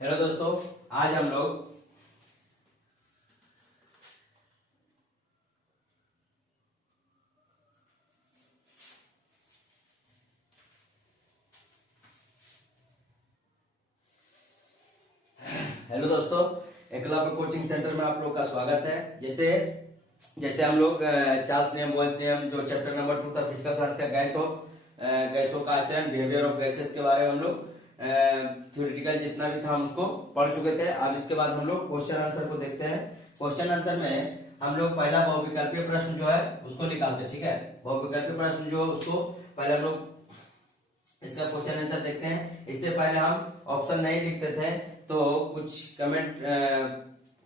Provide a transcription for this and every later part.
Hello दोस्तों, आज हम लोग हेलो दोस्तों, एकलव्य कोचिंग सेंटर में आप लोग का स्वागत है। जैसे जैसे हम लोग चार्ल्स नियम, बॉयल्स नियम, जो चैप्टर नंबर 2 था फिजिकल साइंस का गैसों का आचरण, बिहेवियर ऑफ गैसेस के बारे में हम लोग थ्योरेटिकल जितना भी था हम उसको पढ़ चुके थे। अब इसके बाद हम लोग क्वेश्चन आंसर को देखते हैं। क्वेश्चन आंसर में हम लोग पहला बहुविकल्पीय प्रश्न जो है उसको निकालते हैं। ठीक है, बहुविकल्पीय प्रश्न जो उसको पहले हम लोग इसका क्वेश्चन आंसर देखते हैं। इससे पहले हम ऑप्शन नहीं लिखते थे, तो कुछ कमेंट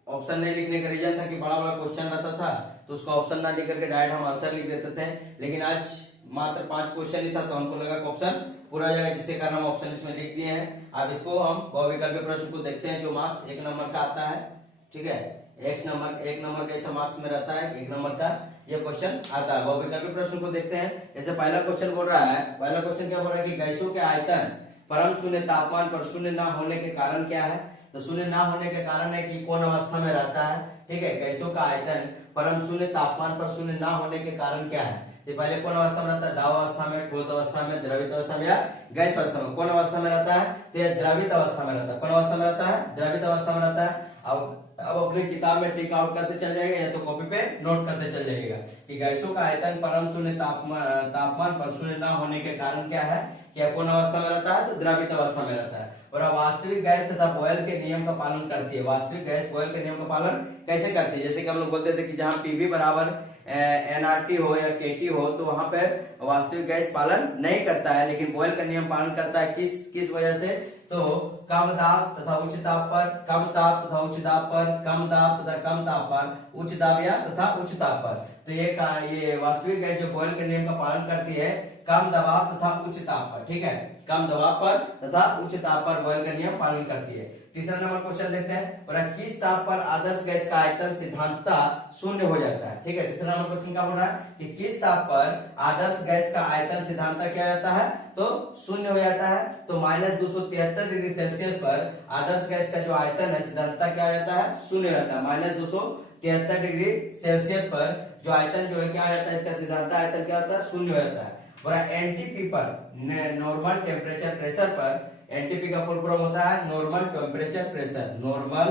ऑप्शन नहीं लिखने का रीजन था कि बड़ा बड़ा क्वेश्चन रहता था, तो उसका ऑप्शन ना लिख करके डायरेक्ट हम आंसर लिख देते थे। लेकिन आज मात्र 5 क्वेश्चन ही था, तो हमको लगा कि ऑप्शन पूरा हो जाएगा, जिसके कारण हम ऑप्शन इसमें लिख दिए हैं। अब इसको हम बहुविकल्पीय प्रश्न को देखते हैं, जो मार्क्स 1 नंबर का आता है। ठीक है, एक नंबर का ऐसा मार्क्स में रहता है, 1 नंबर का ये क्वेश्चन आता है। बहुविकल्पीय प्रश्न को देखते हैं। जैसे पहला क्वेश्चन बोल रहा है, पहला क्वेश्चन क्या बोल रहा है कि गैसों के आयतन परम शून्य तापमान पर शून्य ना होने के कारण क्या है। तो शून्य ना होने के कारण है कि कौन अवस्था में रहता है। ठीक है, गैसों का आयतन परम शून्य तापमान पर शून्य ना होने के कारण क्या है। ये पहले कौन अवस्था में रहता है, द्रव अवस्था में, ठोस अवस्था में, द्रवित अवस्था में या गैस अवस्था में। कौन अवस्था में रहता है, तो यह द्रवित अवस्था में रहता है। कौन अवस्था में रहता है, द्रवित अवस्था में रहता है। अब अपनी किताब में टिक आउट करते चल जाएगा या तो कॉपी पे नोट करते चल जाइएगा कि गैसों का आयतन परम शून्य तापमान पर शून्य ना होने के कारण क्या है, क्या कौन अवस्था में रहता है, तो द्रवित अवस्था में रहता है। और अब वास्तविक गैस तथा बॉयल के नियम का पालन करती है। वास्तविक गैस बॉयल के नियम का पालन कैसे करती है, जैसे कि हम लोग बोलते थे कि जहां पीवी बराबर एनआरटी हो या केटी हो, तो वहां पर वास्तविक गैस पालन नहीं करता है, लेकिन बॉयल का नियम पालन करता है। किस वजह से, तो कम दाब तथा उच्च दाब पर, कम ताप तथा उच्च दाब पर, कम दाब तथा कम ताप पर, उच्च दाब या तथा उच्च ताप पर। तो ये वास्तविक गैस जो बॉयल के नियम का पालन करती है कम दबाव तथा उच्च ताप पर। ठीक है, कम दबाव पर तथा उच्च ताप पर बॉयल का नियम पालन करती है। तीसरा नंबर क्वेश्चन देखते हैं, और किस ताप पर आदर्श गैस का आयतन सिद्धांततः शून्य हो जाता है। ठीक है, तीसरा नंबर क्वेश्चन क्या बोल रहा है कि किस ताप पर आदर्श गैस का आयतन सिद्धांततः क्या जाता है, तो शून्य हो जाता है। तो -273 डिग्री सेल्सियस पर आदर्श गैस का जो आयतन है सिद्धांततः क्या हो जाता है, शून्य हो जाता है। -273 डिग्री सेल्सियस पर जो आयतन जो है क्या हो जाता है, इसका सिद्धांत आयतन क्या होता है, शून्य हो जाता है। और एनटीपी पर, नॉर्मल टेम्परेचर प्रेशर पर, एनटीपी का फुल फॉर्म होता है normal temperature pressure, normal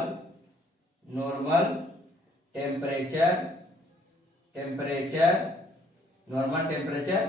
temperature normal temperature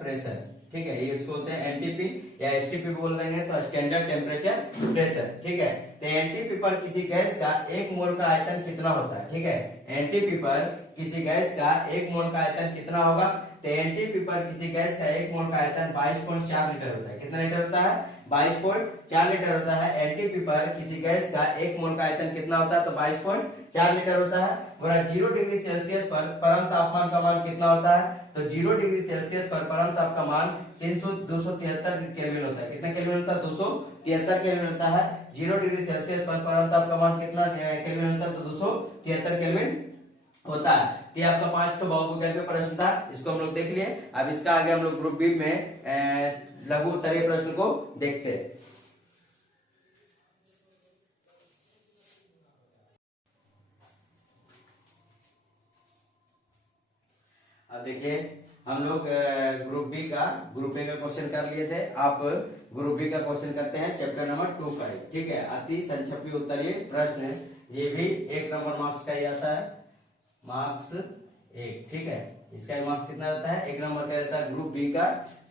pressure. ठीक है, ये इसको बोलते हैं एनटीपी या एसटीपी बोल देंगे तो स्टैंडर्ड टेम्परेचर प्रेशर। ठीक है, तो एनटीपी पर किसी गैस का 1 मोल का आयतन कितना होता है। ठीक है, एनटीपी पर किसी गैस का 1 मोल का आयतन कितना होगा, तो एनटीपी पर किसी गैस का 1 मोल का आयतन 22.4 लीटर होता है। कितना लीटर होता है, 22.4 लीटर होता है। एनटीपी पर किसी गैस का 1 मोल का आयतन कितना होता है, तो 22.4 लीटर होता है। और 0 डिग्री सेल्सियस पर परम तापमान का मान कितना होता है, तो 0 डिग्री सेल्सियस पर परम ताप का मान 273 केल्विन होता है। कितना केल्विन होता है, 273 केल्विन होता है। 0 डिग्री सेल्सियस पर परम ताप का मान कितना केल्विन होता है, तो 273 केल्विन होता है। तो ये आपका 5 बहुविकल्पीय प्रश्न था, इसको हम लोग देख लिए। अब इसका आगे हम लोग ग्रुप बी में लघु उत्तरीय प्रश्न को देखते हैं। अब देखिए, हम लोग ग्रुप ए का क्वेश्चन कर लिए थे। आप ग्रुप बी का क्वेश्चन करते हैं, चैप्टर नंबर 2 का ही। ठीक है, अति संक्षिप्त उत्तरीय प्रश्न, ये भी 1 नंबर मार्क्स का ही आता है, मार्क्स 1। ठीक है, इसका मार्क्स कितना रहता है, 1 नंबर का रहता है। ग्रुप बी का अति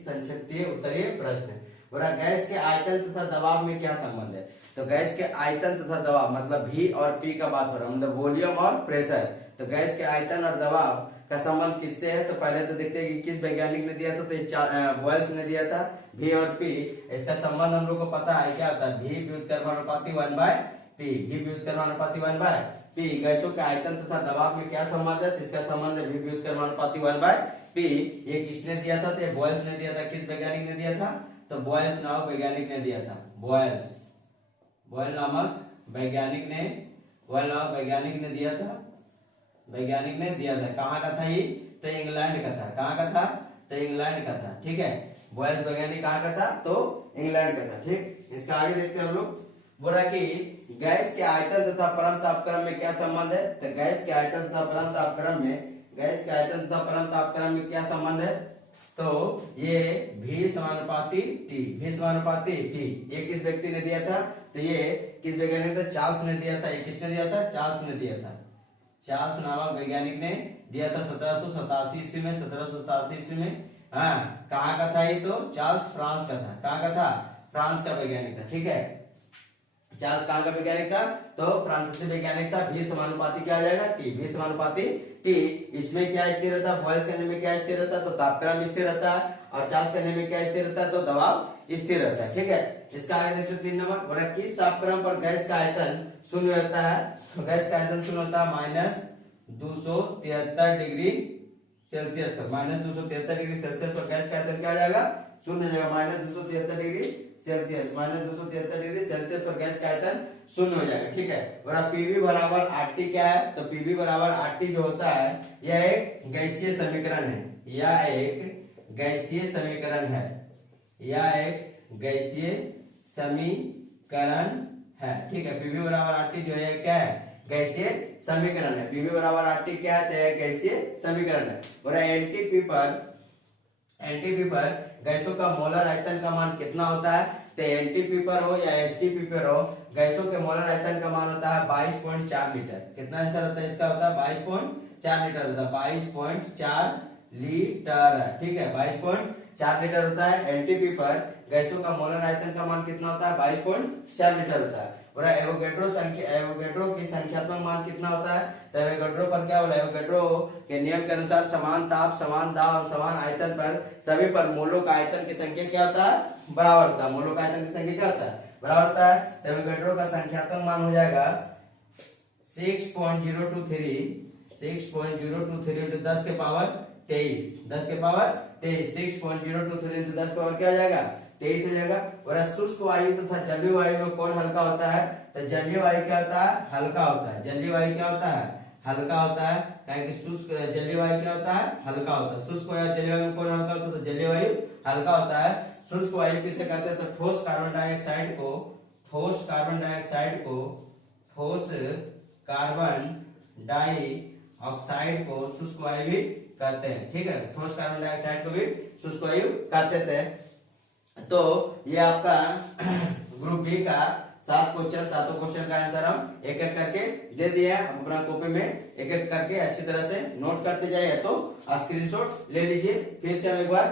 संक्षिप्त उत्तरीय प्रश्न। और गैस के आयतन तथा दबाव में क्या संबंध है, तो गैस के आयतन तथा दबाव मतलब V और P का बात हो रहा है, मतलब वॉल्यूम और प्रेशर। तो गैस के आयतन और दबाव का संबंध किससे है, तो पहले तो देखते हैं कि किस वैज्ञानिक ने दिया था, तो बॉयल्स ने दिया था, V और P। इसका संबंध हम लोग को पता है, क्या होता है, V व्युत्क्रमानुपाती 1/P, V व्युत्क्रमानुपाती 1/P। गैसों के आयतन तथा दबाव में क्या संबंध है, तो इसका संबंध है V व्युत्क्रमानुपाती 1/P। ये किसने दिया था, तो बॉयल्स ने दिया था। किस वैज्ञानिक ने दिया था, तो बॉयल्स नामक वैज्ञानिक ने दिया था। बॉयल नामक वैज्ञानिक ने दिया था। कहाँ का था ये, तो इंग्लैंड का था। कहाँ का था, तो इंग्लैंड का था, ठीक है। बॉयल्स वैज्ञानिक कहाँ का था, तो इंग्लैंड का था, ठीक। इसका आगे देखते हैं हम लोग। बोला कि गैस के आयतन तथा परम तापक्रम में क्या संबंध है, तो गैस के आयतन तथा परम तापक्रम में, गैस के आयतन तथा परम तापक्रम में क्या संबंध है, तो ये V समानुपाती T, V समानुपाती T, ये किस व्यक्ति ने दिया था, तो ये किस वैज्ञानिक ने, चार्ल्स ने दिया था। ये किसने दिया था, चार्ल्स ने दिया था। चार्ल्स नामक वैज्ञानिक ने दिया था 1787 ईस्वी में, 1787 ईस्वी में। हाँ, कहाँ का था ये, तो चार्ल्स फ्रांस का था। कहाँ का था, फ्रांस का वैज्ञानिक था, ठीक है। चार्ल्स कहाँ का वैज्ञानिक था, तो फ्रांसीसी वैज्ञानिक था। V समानुपाती क्या आ जाएगा, T, V समानुपाती T। इसमें क्या स्थिर रहता है, बॉयल्स करने में क्या स्थिर रहता है, तो तापक्रम स्थिर रहता है, और चार्ल्स करने में क्या स्थिर रहता है, तो दबाव स्थिर रहता है, ठीक है। इसका आगे देखते 3 नंबर। बोला किस तापक्रम पर गैस का आयतन शून्य रहता है, तो गैस का आयतन शून्य होता है -273 डिग्री सेल्सियस पर। -273 डिग्री सेल्सियस पर गैस का आयतन क्या आ जाएगा, शून्य हो जाएगा। -273 डिग्री सेल्सियस, -273 डिग्री सेल्सियस पर गैस का आयतन शून्य हो जाएगा, ठीक है। और अब पीवी बराबर आरटी क्या है, तो पीवी बराबर आरटी जो होता है, यह एक गैसीय समीकरण है, यह एक गैसीय समीकरण है, यह एक गैसीय समीकरण है, ठीक है। पीवी बराबर आरटी जो है क्या है, गैसीय समीकरण है। पीवी बराबर आरटी क्या है, तो यह गैसीय समीकरण है। और एनटीपी पर गैसों का मोलर आयतन का मान कितना होता है, तो एनटीपी पर हो या एसटीपी पर हो, गैसों के मोलर आयतन का मान होता है 22.4 लीटर। कितना आंसर होता है इसका, होता है 22.4 लीटर होता है, 22.4 लीटर, ठीक है। 22.4 लीटर होता है। एनटीपी पर गैसों का मोलर आयतन का मान कितना होता है, 22.4 लीटर होता है। और एवोगैड्रो की संख्यात्मक मान कितना होता है, तो एवोगैड्रो पर क्या बोला, एवोगैड्रो के नियम के अनुसार समान ताप, समान दाब और समान आयतन पर सभी पर मोलों का आयतन की संख्या क्या होता है, बराबर होता है। मोलों का आयतन की संख्या क्या होता है, बराबर होता है। तो एवोगैड्रो का संख्यात्मक मान हो जाएगा 6.023 into 10 के पावर 23, 10 के पावर 23, 6.023 into 10 के पावर क्या आ जाएगा, 23 हो जाएगा। और शुष्क वायु तथा जलीय वायु में कौन हल्का होता है, तो जलीय वायु क्या होता है, हल्का होता है। जलीय वायु क्या होता है, हल्का होता है, क्योंकि शुष्क जलीय वायु क्या होता है, हल्का होता है। शुष्क वायु जलीय वायु में कौन हल्का होता है, तो जलीय वायु हल्का होता है। शुष्क वायु किसे कहते हैं, तो ठोस कार्बन डाइऑक्साइड को, ठोस कार्बन डाइऑक्साइड को शुष्क वायु भी कहते हैं, ठीक है। ठोस कार्बन डाइऑक्साइड को भी शुष्क वायु कहते थे। तो ये आपका ग्रुप बी का 7 क्वेश्चन, 7 क्वेश्चन का आंसर हम एक एक करके दे दिए हैं। अपना कॉपी में एक एक करके अच्छी तरह से नोट करते जाइए, तो स्क्रीनशॉट ले लीजिए। फिर से हम एक बार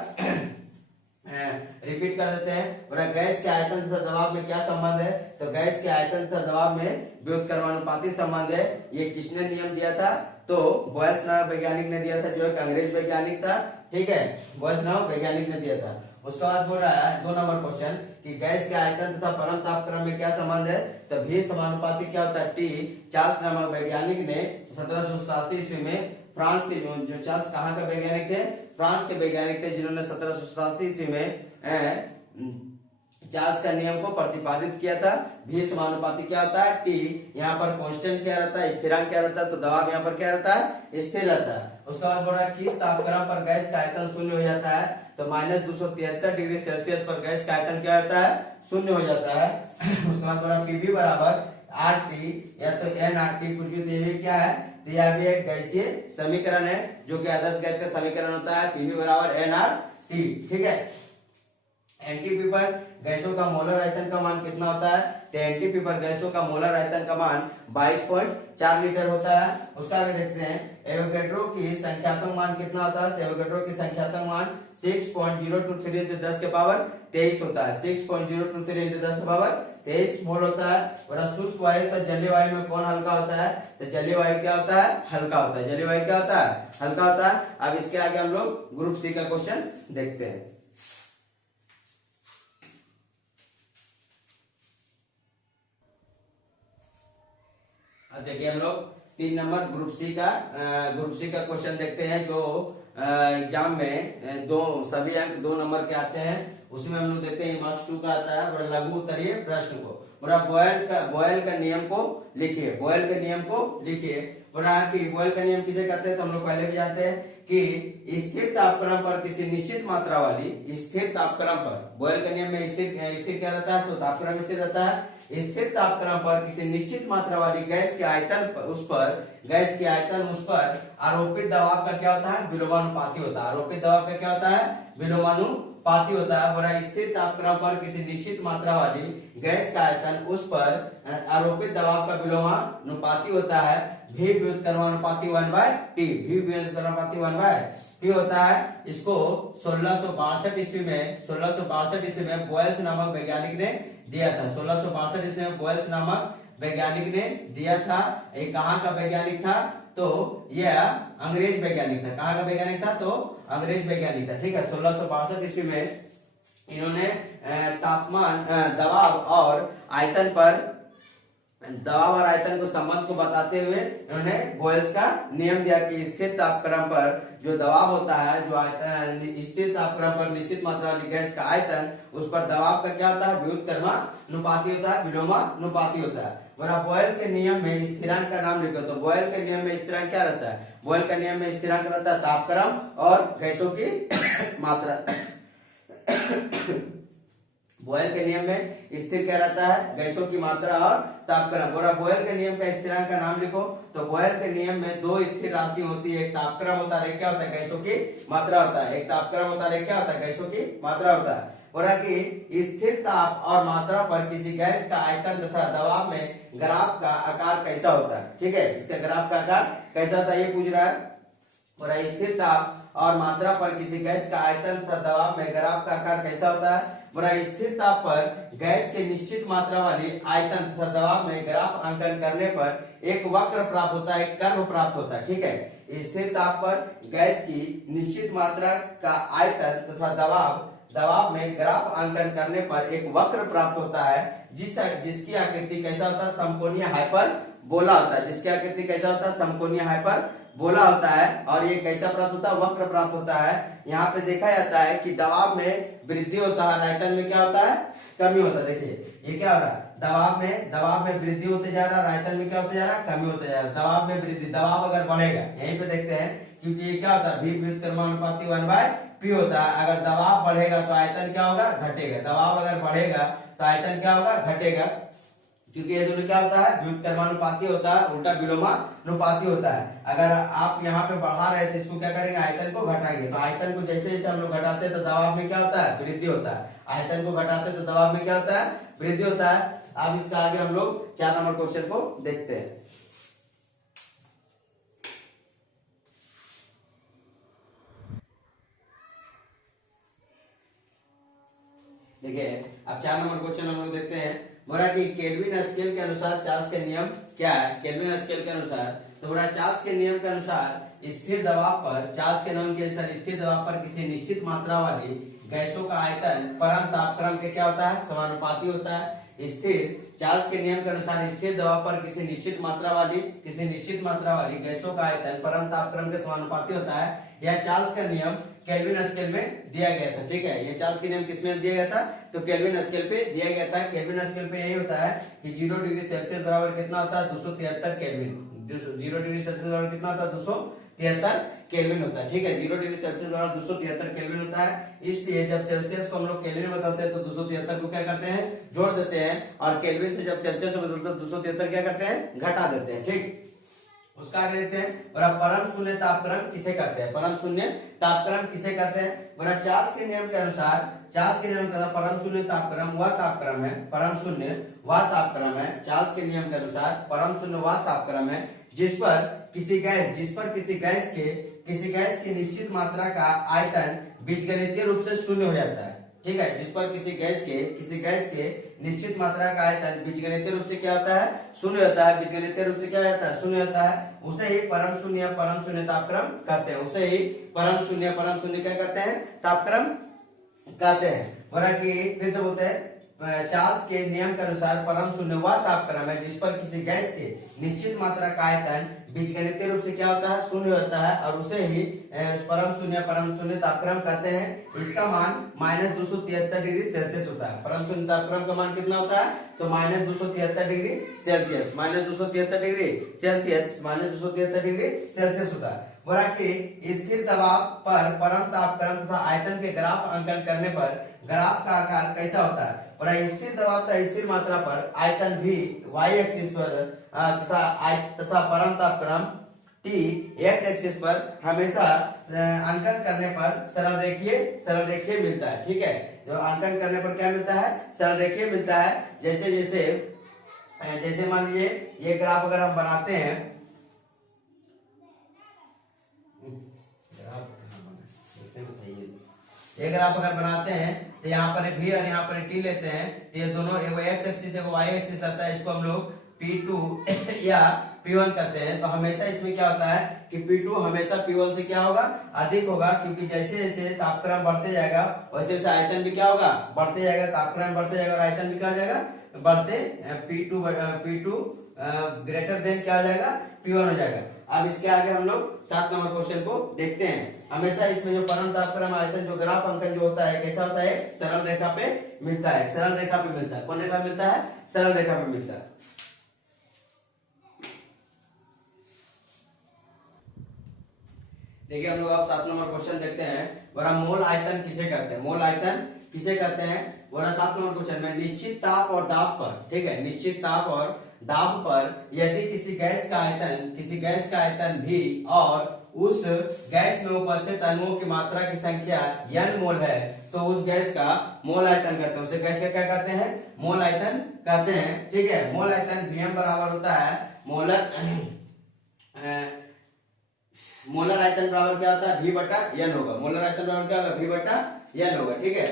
रिपीट कर देते हैं। और गैस के आयतन तथा दबाव में क्या संबंध है, तो गैस के आयतन तथा दबाव में व्युत्क्रमानुपाती संबंध है। ये किसने नियम दिया था, तो बॉयल्स नामक वैज्ञानिक ने दिया था, जो एक अंग्रेज वैज्ञानिक था, ठीक है। बॉयल्स नामक वैज्ञानिक ने दिया था। उसके बाद बोल रहा है 2 नंबर क्वेश्चन कि गैस के आयतन तथा परम तापक्रम में क्या संबंध है, तो V समानुपाती क्या होता है, T। चार्ल्स नामक वैज्ञानिक ने 1787 ईस्वी में, फ्रांस के जो चार्ल्स कहाँ का वैज्ञानिक थे, फ्रांस के वैज्ञानिक थे, जिन्होंने 1787 ईस्वी में चार्ल्स का नियम को प्रतिपादित किया था। V समानुपाती क्या होता है, T। यहाँ पर कांस्टेंट क्या रहता है, स्थिरांक क्या रहता है, तो दबाव यहाँ पर क्या रहता है, स्थिर रहता है। उसके बाद बोल रहा है किस तापक्रम पर गैस का आयतन शून्य हो जाता है, तो -273 डिग्री सेल्सियस पर गैस का आयतन क्या होता है, शून्य हो जाता है। उसके बाद बोला पीवी बराबर आरटी या तो एनआरटी, कुछ भी, तो ये क्या है, तो यह भी एक गैसीय समीकरण है, जो कि आदर्श गैस का समीकरण होता है। पीवी बराबर एनआरटी, ठीक है। एनटीपी पर गैसों का मोलर आयतन का मान कितना होता है, तो एनटीपी पर गैसों का मोलर आयतन का मान 22.4 लीटर होता है। उसका आगे देखते हैं एवोगैड्रो की संख्यात्मक मान कितना होता है, तो एवोगैड्रो की संख्यात्मक मान 6.023 into 10 के पावर 23 होता है। 6.023 into 10 के पावर 23 मोल होता है। और शुष्क वायु तो जलीय वायु में कौन हल्का होता है, तो जलीय वायु क्या होता है, हल्का होता है। जलीय वायु क्या होता है, हल्का होता है। अब इसके आगे हम लोग ग्रुप सी का क्वेश्चन देखते हैं। देखिए हम लोग 3 नंबर ग्रुप सी का क्वेश्चन देखते हैं, जो एग्जाम में सभी अंक 2 नंबर के आते हैं। उसमें हम लोग देखते हैं मार्क्स 2 का आता है। और लघु उत्तरीय प्रश्न को, और बॉयल का नियम को लिखिए, बॉयल के नियम को लिखिए। बोला कि बॉयल का नियम किसे कहते हैं, तो हम लोग पहले भी जानते हैं कि स्थिर तापक्रम पर किसी निश्चित मात्रा वाली स्थिर तापक्रम पर, बॉयल का नियम में स्थिर क्या रहता है, तो तापक्रम स्थिर रहता है। स्थिर तापक्रम पर किसी निश्चित मात्रा वाली गैस के आयतन पर उस पर आरोपित दबाव का क्या होता है, विलोमानुपाती होता है। आरोपित दबाव का क्या होता है, विलोमानुपाती होता है। बड़ा स्थिर तापक्रम पर किसी निश्चित मात्रा वाली गैस का आयतन उस पर आरोपित दबाव का विलोमानुपाती होता है। भी व्युत्क्रमानुपाती 1/t, भी व्युत्क्रमानुपाती 1/t होता है। इसको 1662 ईस्वी में बॉयल्स नामक वैज्ञानिक ने दिया था। 1662 ईस्वी में बॉयल्स नामक वैज्ञानिक ने दिया था। ये कहाँ का वैज्ञानिक था, तो यह अंग्रेज वैज्ञानिक था। कहाँ का वैज्ञानिक था, तो अंग्रेज वैज्ञानिक था। ठीक है, 1662 ईस्वी में इन्होंने तापमान, दबाव और आयतन को संबंध को बताते हुए इन्होंने बॉयल्स का नियम दिया कि स्थिर तापक्रम पर जो दबाव होता है, जो आयतन स्थिर तापक्रम पर निश्चित मात्रा वाली गैस का आयतन, उस पर दबाव का क्या होता है, व्युत्क्रमानुपाती होता है, विलोमानुपाती होता है। और बॉयल के नियम में स्थिरांक का नाम लिखो, तो बॉयल के नियम में स्थिरांक क्या रहता है, बॉयल के नियम में स्थिरांक रहता है तापक्रम और गैसों की मात्रा। बॉयल के नियम में स्थिर क्या रहता है, गैसों की मात्रा और तापक्रम। और बॉयल के नियम का स्थिरांक का नाम लिखो, तो बॉयल के नियम में दो स्थिर राशि होती है, एक तापक्रम होता है, एक क्या होता है, गैसों की मात्रा होता है। एक तापक्रम होता है, एक क्या होता है, गैसों की मात्रा होता है। और कि स्थिर ताप और मात्रा पर किसी गैस का आयतन तथा दबाव में ग्राफ का आकार कैसा होता है। ठीक है, इसका ग्राफ का आकार कैसा होता है, ये पूछ रहा है। और स्थिर ताप और मात्रा पर किसी गैस का आयतन तथा दबाव में ग्राफ का आकार कैसा होता है। बड़ा स्थिर ताप पर गैस के निश्चित मात्रा वाली आयतन तथा दबाव में ग्राफ अंकन करने पर एक वक्र प्राप्त होता है, एक कर्व प्राप्त होता है। ठीक है, स्थिर ताप पर गैस की निश्चित मात्रा का आयतन तथा दबाव में ग्राफ अंकन करने पर एक वक्र प्राप्त होता है, जिसकी आकृति कैसा होता है, समकोणीय हाइपरबोला होता है। जिसकी आकृति कैसा होता है, समकोणीय हाइपरबोला होता है। और ये कैसा प्राप्त होता है, वक्र प्राप्त होता है। यहाँ पे देखा जाता है कि दबाव में वृद्धि होता है, आयतन में क्या होता है, कमी होता है। देखिए ये क्या हो रहा है, दबाव में वृद्धि होते जा रहा है, आयतन में क्या होते जा रहा है, कमी होते जा रहा है। दबाव में वृद्धि, दबाव अगर बढ़ेगा, यहीं पे देखते हैं, क्योंकि ये क्या होता है, भी व्युत्क्रमानुपाती 1/p होता है। अगर दबाव बढ़ेगा तो आयतन क्या होगा, घटेगा। दबाव अगर बढ़ेगा तो आयतन क्या होगा, घटेगा, क्योंकि ये दोनों क्या होता है, व्युत्क्रमानुपाती होता है, उल्टा विलोमानुपाती होता है। अगर आप यहाँ पे बढ़ा रहे थे, इसको क्या करेंगे, आयतन को घटाएंगे। तो आयतन को जैसे जैसे हम लोग घटाते हैं तो दबाव में क्या होता है, वृद्धि होता है। आयतन को घटाते हैं तो दबाव में क्या होता है, वृद्धि होता है। अब इसका आगे हम लोग 4 नंबर क्वेश्चन को देखते हैं। देखिए अब 4 नंबर क्वेश्चन हम लोग देखते हैं। बोला कि केल्विन स्केल के अनुसार चार्ल्स के नियम क्या है। केल्विन स्केल के अनुसार, तो बोला चार्ल्स के नियम के अनुसार स्थिर दबाव पर, चार्ल्स के नियम के अनुसार स्थिर दबाव पर किसी निश्चित मात्रा वाली गैसों का आयतन परम तापक्रम के क्या होता है, समानुपाती होता है। स्थिर चार्ल्स के नियम के अनुसार स्थिर दबाव पर किसी निश्चित मात्रा वाली गैसों का आयतन परम तापक्रम के समानुपाती होता है। यह चार्ल्स का नियम केल्विन स्केल में दिया गया था। ठीक है, ये चार्ल्स के नियम किसमें दिया गया था, तो केल्विन स्केल पे दिया गया था। केल्विन स्केल पे यही होता है कि 0 डिग्री सेल्सियस बराबर कितना होता है, 273 केल्विन। 0 डिग्री सेल्सियस बराबर कितना होता है, 273 केल्विन होता है। ठीक है, 0 डिग्री सेल्सियस बराबर 273 केल्विन होता है। इसलिए जब सेल्सियस को हम लोग केल्विन में बदलते हैं तो 273 को क्या करते हैं, जोड़ देते हैं, और केल्विन से जब सेल्सियस में बदलते हैं 273 क्या करते हैं, घटा देते हैं। ठीक, उसका आगे देखते हैं। और परम शून्य तापक्रम किसे कहते हैं, परम शून्य तापक्रम किसे कहते हैं। बोला चार्ल्स के नियम के अनुसार, परम शून्य तापक्रम वह तापक्रम है, परम शून्य वह तापक्रम है, चार्ल्स के नियम के अनुसार परम शून्य वह तापक्रम है जिस पर किसी गैस की निश्चित मात्रा का आयतन बीजगणितीय रूप से शून्य हो जाता है। ठीक है, जिस पर किसी गैस के निश्चित मात्रा का आयतन बीजगणितीय रूप से क्या होता है, शून्य होता है। बीजगणितीय रूप से क्या होता है, शून्य होता है। उसे ही परम शून्य तापक्रम कहते हैं। उसे ही परम शून्य क्या कहते हैं, तापक्रम कहते हैं। बोला कि फिर से बोलते हैं, चार्ल्स के नियम के अनुसार परम शून्य वह तापक्रम है जिस पर किसी गैस के निश्चित मात्रा का आयतन बीजगणितीय रूप से क्या होता है, शून्य होता है, और उसे ही परम शून्य तापक्रम कहते हैं। इसका मान -273 डिग्री सेल्सियस होता है। परम शून्य तापक्रम का मान कितना होता है, तो -273 degree Celsius, -273 degree Celsius, -273 degree Celsius होता है। बोला कि स्थिर दबाव पर परम तापक्रम तथा आयतन के ग्राफ अंकन करने पर ग्राफ का आकार कैसा होता है। और स्थिर दबाव तथा स्थिर मात्रा पर आयतन भी y एक्सिस पर तथा परम तापक्रम t x एक्सिस पर हमेशा अंकन करने पर सरल रेखीय मिलता है। ठीक है, जो अंकन करने पर क्या मिलता है, सरल रेखीय मिलता है। जैसे मान लीजिए ये ग्राफ अगर हम बनाते हैं, ये ग्राफ अगर बनाते हैं तो यहाँ पर v और यहाँ पर t लेते हैं, तो ये दोनों एगो x एक्सिस एगो y एक्सिस रहता है। इसको हम लोग P2 या P1 करते हैं। तो हमेशा इसमें क्या होता है कि P2 हमेशा P1 से क्या होगा, अधिक होगा, क्योंकि जैसे जैसे तापक्रम बढ़ते जाएगा वैसे वैसे आयतन भी क्या होगा, बढ़ते जाएगा। तापक्रम बढ़ते जाएगा और आयतन भी क्या हो जाएगा, बढ़ते। P2 ग्रेटर देन क्या हो जाएगा, P1 हो जाएगा। अब इसके आगे हम लोग 7 नंबर क्वेश्चन को देखते हैं। हमेशा इसमें जो परम तापक्रम आयतन जो ग्राफ अंकन जो होता है कैसा होता है, सरल रेखा पे मिलता है। सरल रेखा पे मिलता है। कौन रेखा मिलता है, सरल रेखा पे मिलता है। देखिए हम लोग अब 7 नंबर क्वेश्चन देखते हैं। वरा मोल आयतन किसे कहते हैं, मोल आयतन किसे कहते हैं। वरा 7 नंबर क्वेश्चन में निश्चित ताप और दाब पर, ठीक है, निश्चित ताप और दाब पर यदि किसी गैस का आयतन भी और उस गैस में उपस्थित अणुओं की मात्रा की संख्या n मोल है, तो उस गैस का मोल आयतन कहते हैं। उसे गैस का क्या कहते हैं, मोल आयतन कहते हैं। ठीक है, मोल आयतन Vm बराबर होता है मोलर आयतन बराबर क्या होता है, V बटा N होगा। मोलर आयतन बराबर क्या होगा, V बटा N होगा। ठीक है,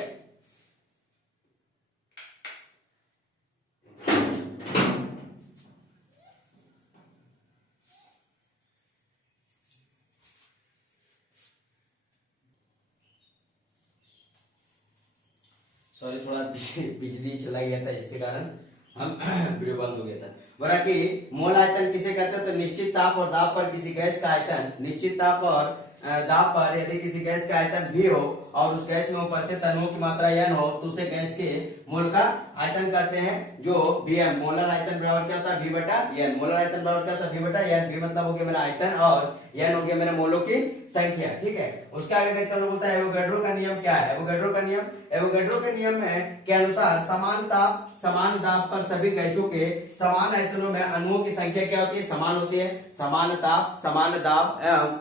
सॉरी थोड़ा बिजली चला गया था, इसके कारण हम वीडियो बंद हो गया था। बोला कि मोल आयतन किसे कहते हैं, तो निश्चित ताप और दाब पर किसी गैस का आयतन, निश्चित ताप और दाब पर यदि किसी गैस का आयतन भी हो और उस गैस में उपस्थित अणुओं की मात्रा n हो, तो उसे गैस के मोल का आयतन कहते हैं, जो Vm। मोलर आयतन बराबर क्या होता है, V बटा N। मोलर आयतन बराबर क्या होता है, V बटा N। V मतलब हो गया मेरा आयतन और N हो गया मेरे मोलों की संख्या। ठीक है, उसके आगे देखते हैं, बोलता है एवोगैड्रो का नियम क्या है। एवोगैड्रो के नियम के अनुसार समान ताप समान दाब पर सभी गैसों के समान आयतनों में अणुओं की संख्या क्या होती है, समान होती है। समान ताप समान दाब एवं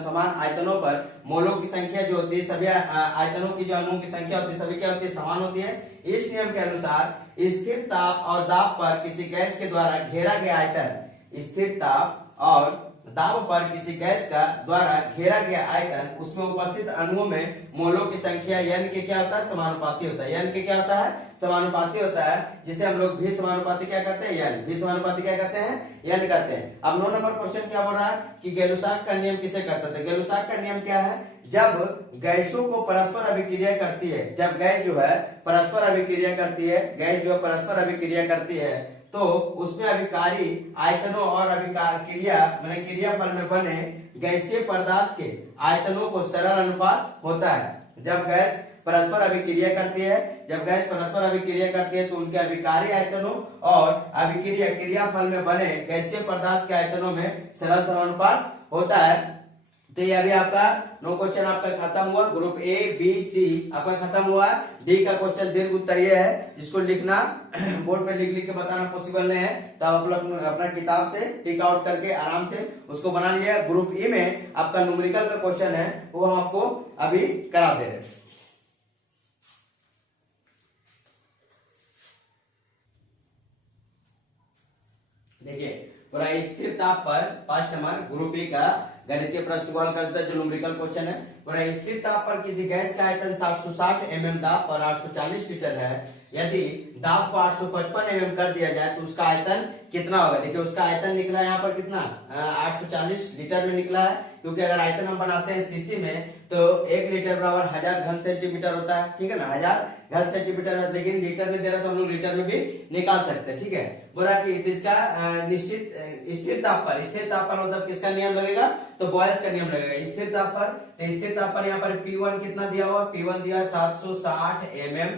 समान आयतनों पर मोलों की संख्या जो होती है, सभी आयतनों की जो अणुओं की संख्या होती है सभी क्या होती है, समान होती है। इस नियम के अनुसार स्थिर ताप और दाब पर किसी गैस के द्वारा घेरा गया आयतन, स्थिर ताप और दाब पर किसी गैस का द्वारा घेरा गया आयतन, उसमें उपस्थित अणुओं में मोलों की संख्या n के क्या होता है, समानुपाती होता है। n के क्या होता है, समानुपाती होता है, जिसे हम लोग भी समानुपाती क्या कहते हैं, n। भी समानुपाती क्या कहते हैं, n कहते हैं। अब 9 नंबर क्वेश्चन क्या बोल रहा है कि गैलुसाक का नियम किसे कहते थे। गैलुसाक का नियम क्या है, जब गैसों को परस्पर अभिक्रिया करती है, जब गैस जो है परस्पर अभिक्रिया करती है, तो उसमें अभिकारी आयतनों और क्रियाफल में बने गैसीय पदार्थ के आयतनों को सरल अनुपात होता है। जब गैस परस्पर अभिक्रिया करती है तो उनके अभिकारी आयतनों और क्रियाफल में बने गैसीय पदार्थ के आयतनों में सरल समानुपात होता है। तो ये अभी आपका 9 क्वेश्चन आपका खत्म हुआ। ग्रुप ए बी सी आपका खत्म हुआ। डी का क्वेश्चन दीर्घ उत्तरीय है, जिसको लिखना बोर्ड पे लिख के बताना पॉसिबल नहीं है, तो आप अपना किताब से टिक आउट करके आराम से उसको बना लिया। ग्रुप ई में आपका न्यूमेरिकल का क्वेश्चन है, वो हम आपको अभी करा दे रहे। देखिए पूरा स्थिर ताप पर फर्स्ट नंबर ग्रुप ई का गणितीय प्रश्न को हल करते हैं, जो न्यूमेरिकल क्वेश्चन है। पूरा स्थिर ताप पर किसी गैस का आयतन 760 mm दाब पर 840 लीटर है। यदि दाब को 855 mm कर दिया जाए तो उसका आयतन कितना होगा। देखिए उसका आयतन निकला यहाँ पर कितना, 840 लीटर में निकला है। क्योंकि अगर आयतन हम बनाते हैं सीसी में तो 1 लीटर बराबर 1000 घन सेंटीमीटर होता है, ठीक है ना, 1000 घन सेंटीमीटर, लेकिन लीटर में दे रहा तो हम लोग लीटर में भी निकाल सकते हैं, ठीक है। बोला कि इसका निश्चित स्थिर ताप पर, स्थिर ताप पर मतलब किसका नियम लगेगा, तो बॉयल्स का नियम लगेगा स्थिर ताप पर। तो स्थिर ताप पर यहाँ पर P1 कितना दिया हुआ, P1 दिया 760 mm,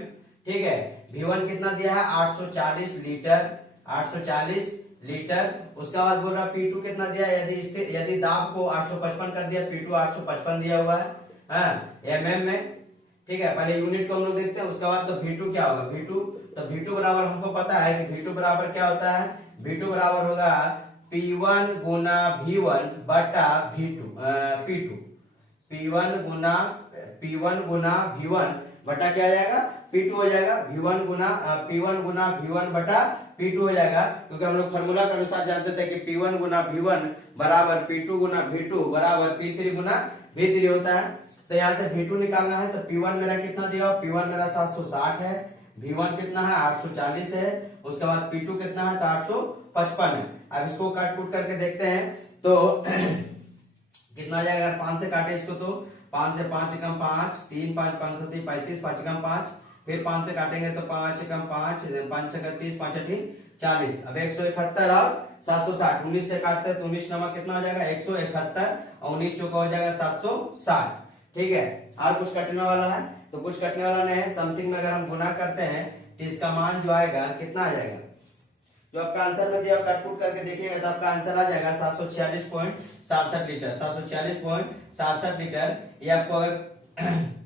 ठीक है। V1 कितना दिया है 840 लीटर, 840 लीटर। उसका बाद बोल रहा P2 कितना दिया, यदि दाब को 855 कर दिया, P2 855 दिया हुआ है, हाँ, mm में, ठीक है। पहले यूनिट को हम लोग देखते हैं, उसके बाद तो V2 क्या होगा, V2, तो V2 बराबर हमको पता है कि V2 बराबर क्या होता है, V2 बराबर होगा P1 गुना V1 बटा V2 P2, P1 गुना V1 बटा क्या आ जाएगा, P2 हो जाएगा। P1 गुना V1 बटा P2 हो जाएगा, क्योंकि हम लोग फॉर्मूला के अनुसार जानते थे कि P1 गुना V1 बराबर P2 गुना V2 बराबर P3 गुना V3 होता है। तो यहाँ से V2 निकालना है, तो P1 मेरा कितना दिया, P1 मेरा 760 है, V1 कितना है 840 है, उसके बाद P2 कितना है तो 855 है। अब इसको काट कूट करके देखते हैं तो कितना आ जाएगा, 5 से काटे इसको तो 5 से 5 कम 5, 3 5 5 7 35, 5 कम 5, फिर 5 से काटेंगे तो 5 कम 5, 5 से 30, 5 40। अब 171 और 760, 19 से काटते हैं तो 19 नमक कितना हो जाएगा 171 और 19 चौका हो जाएगा 760, ठीक है। और कुछ कटने वाला है, तो कुछ कटने वाला नहीं है। समथिंग में अगर हम गुना करते हैं तो इसका मान जो आएगा कितना आ जाएगा, जो आपका आंसर में दिया कट पुट करके देखिएगा तो आपका आंसर आ जाएगा 746.67 लीटर, 746.67 लीटर। ये आपको अगर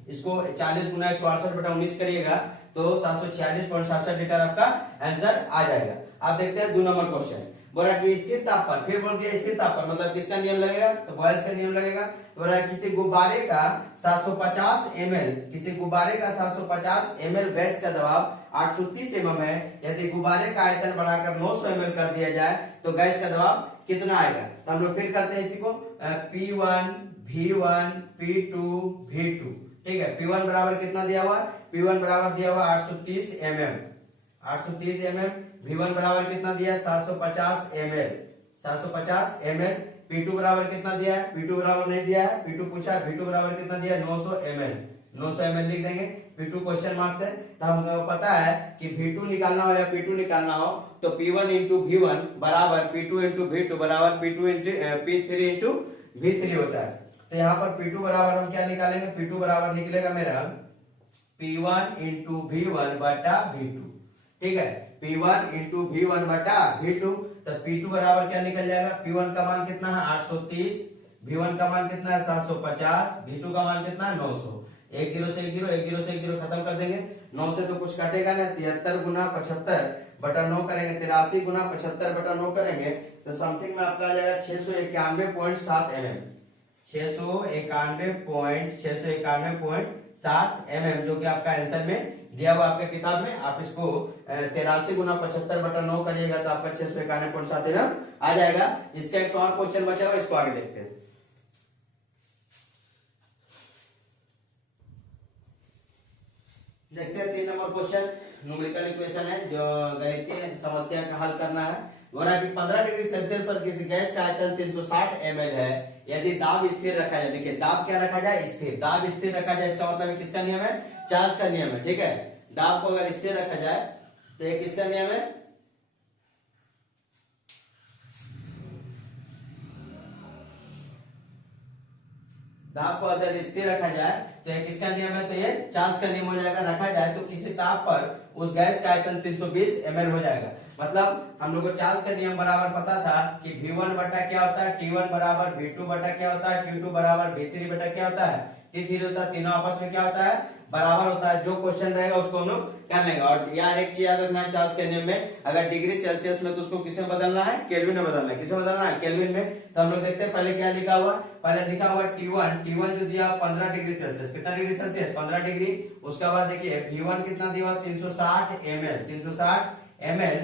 इसको 40 गुना 168 बटा 19 करिएगा तो 746.67 लीटर आपका आंसर आ जाएगा। आप देखते हैं 2 नंबर क्वेश्चन, बोला कि स्थिर ताप पर, फिर बोल के स्थिर ताप पर मतलब किसका नियम लगेगा, तो बॉयल्स का नियम लगेगा। बोला किसी गुब्बारे का 750 ml, किसी गुब्बारे का 750 ml गैस का दबाव 830 mm है, यदि गुब्बारे का आयतन बढ़ाकर 900 ml कर दिया जाए तो गैस का दबाव कितना आएगा। तो हम लोग फिर करते हैं इसी को, P1 V1 P2 V2, ठीक है। P1 बराबर कितना दिया हुआ, P1 बराबर दिया हुआ 830 mm, 830 mm। V1 बराबर कितना दिया 750 ml, 750 ml। P2 बराबर कितना दिया है, P2 बराबर नहीं दिया है, P2 पूछा, P2 बराबर कितना दिया 900 ml, 900 ml लिख देंगे। P2 क्वेश्चन मार्क्स है, तो हमको पता है कि V2 निकालना हो या P2 निकालना हो तो P1 इंटू V1 बराबर P2 इंटू V2 बराबर P3 इंटू V3 होता है। तो यहाँ पर P2 बराबर हम क्या निकालेंगे, P2 बराबर निकलेगा मेरा P1 इंटू V1 बटा V2, ठीक है, P1 इंटू V1 बटा V2। तो P2 बराबर क्या निकल जाएगा, P1 का मान कितना है 830, V1 का मान कितना है 750, V2 का मान कितना है 900। 1 0 से 1 0, 1 0 से 1 0 खत्म कर देंगे, 9 से तो कुछ काटेगा ना, 73 गुना 75 बटा 9 करेंगे, 83 गुना 75 बटा 9 करेंगे तो समथिंग में आपका आ जाएगा 691.7 mm, 691.7 mm, जो कि आपका आंसर में दिया हुआ आपके किताब में। आप इसको 83 गुना 75 बटा 9 करिएगा तो आपका 691.7 mm आ जाएगा। इसका एक और क्वेश्चन बचा हुआ, इसको आगे देखते हैं। देखते हैं 3 नंबर क्वेश्चन, न्यूमेरिकल इक्वेशन है जो गणितीय समस्या का हल करना है। बोला कि 15 डिग्री सेल्सियस पर किसी गैस का आयतन 360 ml है, यदि दाब स्थिर रखा जाए, देखिए दाब क्या रखा जाए, स्थिर, दाब स्थिर रखा जाए इसका मतलब किसका नियम है, चार्ल्स का नियम है, ठीक है। दाब को अगर स्थिर रखा जाए तो ये किसका नियम है, दाब को अगर स्थिर रखा जाए तो ये किसका नियम है, तो ये चार्ल्स का नियम हो जाएगा। रखा जाए तो किसी ताप पर उस गैस का आयतन 320 ml हो जाएगा। मतलब हम लोग को चार्ल्स का नियम बराबर पता था कि V1 बटा क्या होता है, T1 बराबर V2 बटा क्या होता है, T2 बराबर V3 बटा क्या होता है, T3 होता है। तीनों आपस में क्या होता है, बराबर होता है। जो क्वेश्चन रहेगा उसको हम लोग कर लेंगे। और यार एक चीज याद रखना है, चार्ल्स के नियम में अगर डिग्री सेल्सियस में तो उसको किसे बदलना है, केल्विन में बदलना है। किसे बदलना है, केल्विन में। तो हम लोग देखते हैं पहले क्या लिखा हुआ, पहले लिखा हुआ T1 जो दिया 15 डिग्री सेल्सियस, कितना डिग्री सेल्सियस 15 डिग्री। उसके बाद देखिए V1 कितना दिया हुआ 360 ml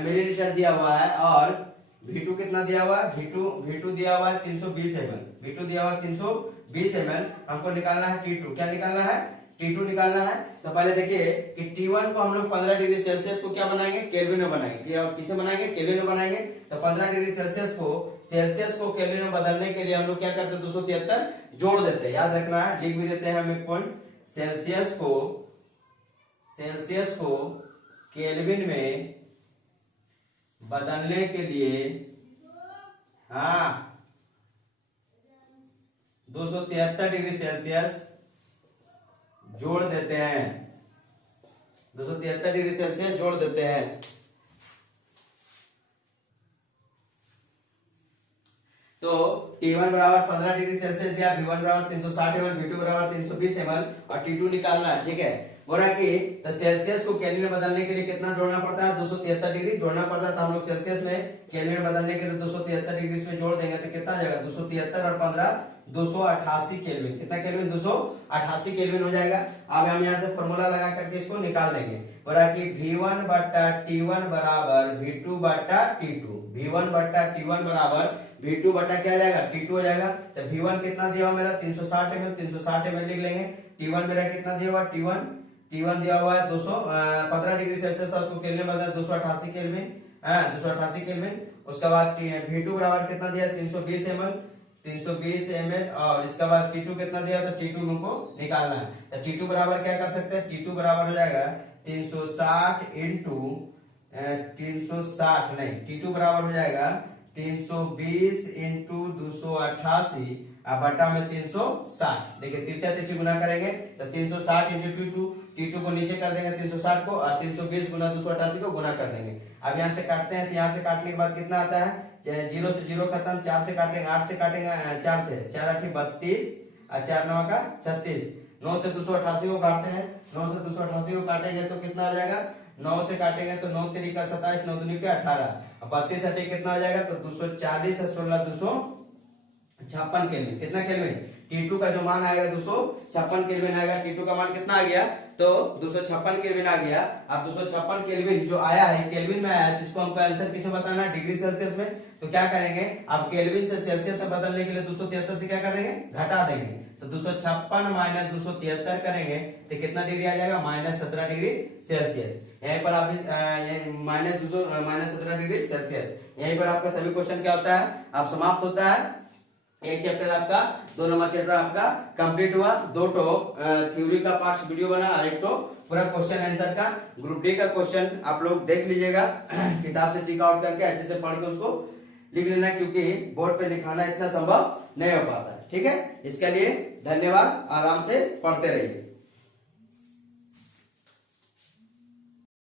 मिलीलीटर दिया हुआ है, और V2 कितना दिया हुआ है, V2 दिया हुआ है 320 ml, V2 दिया हुआ 320 20 ml हमको निकालना है T2। क्या निकालना है? T2 निकालना है। तो पहले देखिए कि T1 को हम लोग 15 डिग्री सेल्सियस को क्या बनाएंगे? केल्विन में बनाएंगे। किसे बनाएंगे? केल्विन में बनाएंगे। तो 15 डिग्री सेल्सियस को केल्विन में बदलने के लिए हम लोग क्या करते हैं? 273 जोड़ देते हैं। याद रखना है, लिख भी देते हैं हम एक पॉइंट। सेल्सियस को केल्विन में बदलने के लिए 273 डिग्री सेल्सियस जोड़ देते हैं। 273 डिग्री सेल्सियस जोड़ देते हैं। तो T1 बराबर 15 डिग्री सेल्सियस दिया, V1 बराबर 360 ml, V2 बराबर 320 ml और T2 निकालना है। ठीक है, बोल रहा है कि तो सेल्सियस को केल्विन में बदलने के लिए कितना जोड़ना पड़ता है? 273 डिग्री जोड़ना पड़ता है। तो हम लोग सेल्सियस में केल्विन में बदलने के लिए 273 डिग्री इसमें जोड़ देंगे तो कितना आ जाएगा? 273 और 15 288 केल्विन। कितना केल्विन? 288 केल्विन हो जाएगा। अब हम यहाँ से फॉर्मूला लगा करके इसको निकाल लेंगे। बोला कि V1 बटा T1 बराबर V2 बटा T2। V1 बटा T1 बराबर V2 बटा क्या जाएगा? T2 हो जाएगा। तो V1 कितना दिया हुआ मेरा? 360 ml, 360 ml लिख लेंगे। T1 मेरा कितना दिया हुआ? T1 दिया हुआ है 15 डिग्री सेल्सियस था, उसको केल्विन बदला 288 केल्विन। 288 केल्विन। उसके बाद V2 बराबर कितना दिया? 320 ml और इसके बाद T2 कितना दिया? तो T2 हमको निकालना है। तो T2 बराबर क्या कर सकते हैं? T2 बराबर हो जाएगा 360 इंटू 360 नहीं, T2 बराबर हो जाएगा 320 इंटू 288 बटा में 360। देखिए तिरछा तिरछी गुना करेंगे तो 360 इंटू T2 को नीचे कर देंगे 360 को, और 320 गुना 288 को गुना कर देंगे। अब यहाँ से काटते हैं तो यहाँ से काटने के बाद कितना आता है? 0 से 0 खत्म, 4 से काटेंगे, 8 से काटेंगे, 4 से 4 8 32 और 4 9 का 36। 9 से 288 को काटते हैं, 9 से 288 को काटेंगे तो कितना आ जाएगा? 9 से काटेंगे तो 9 3 का 27, 9 2 के 18, 32 हटे कितना आ जाएगा? तो 240 और 16 256 केल्विन। कितना केल्विन? T2 का जो मान आएगा 256 केल्विन आएगा। T2 का मान कितना आ गया? तो 256 केल्विन आ गया। अब 256 केल्विन जो आया है केल्विन में आया है, तो इसको हमको आंसर किसे बताना है? डिग्री सेल्सियस में। तो क्या करेंगे? अब केल्विन से सेल्सियस में बदलने के लिए 273 से क्या करेंगे? घटा देंगे। तो 256 माइनस 273 करेंगे तो कितना डिग्री आ जाएगा? -17 डिग्री सेल्सियस। यहीं पर आप -17 डिग्री सेल्सियस। यहीं पर आपका सभी क्वेश्चन क्या होता है? आप समाप्त होता है। एक चैप्टर आपका, 2 नंबर चैप्टर आपका कंप्लीट हुआ। 2 थ्योरी का पार्ट्स वीडियो बना और 1 पूरा क्वेश्चन आंसर का ग्रुप डी का क्वेश्चन आप लोग देख लीजिएगा। किताब से टिक आउट करके अच्छे से पढ़ के उसको लिख लेना, क्योंकि बोर्ड पे लिखाना इतना संभव नहीं हो पाता। ठीक है, इसके लिए धन्यवाद। आराम से पढ़ते रहिए।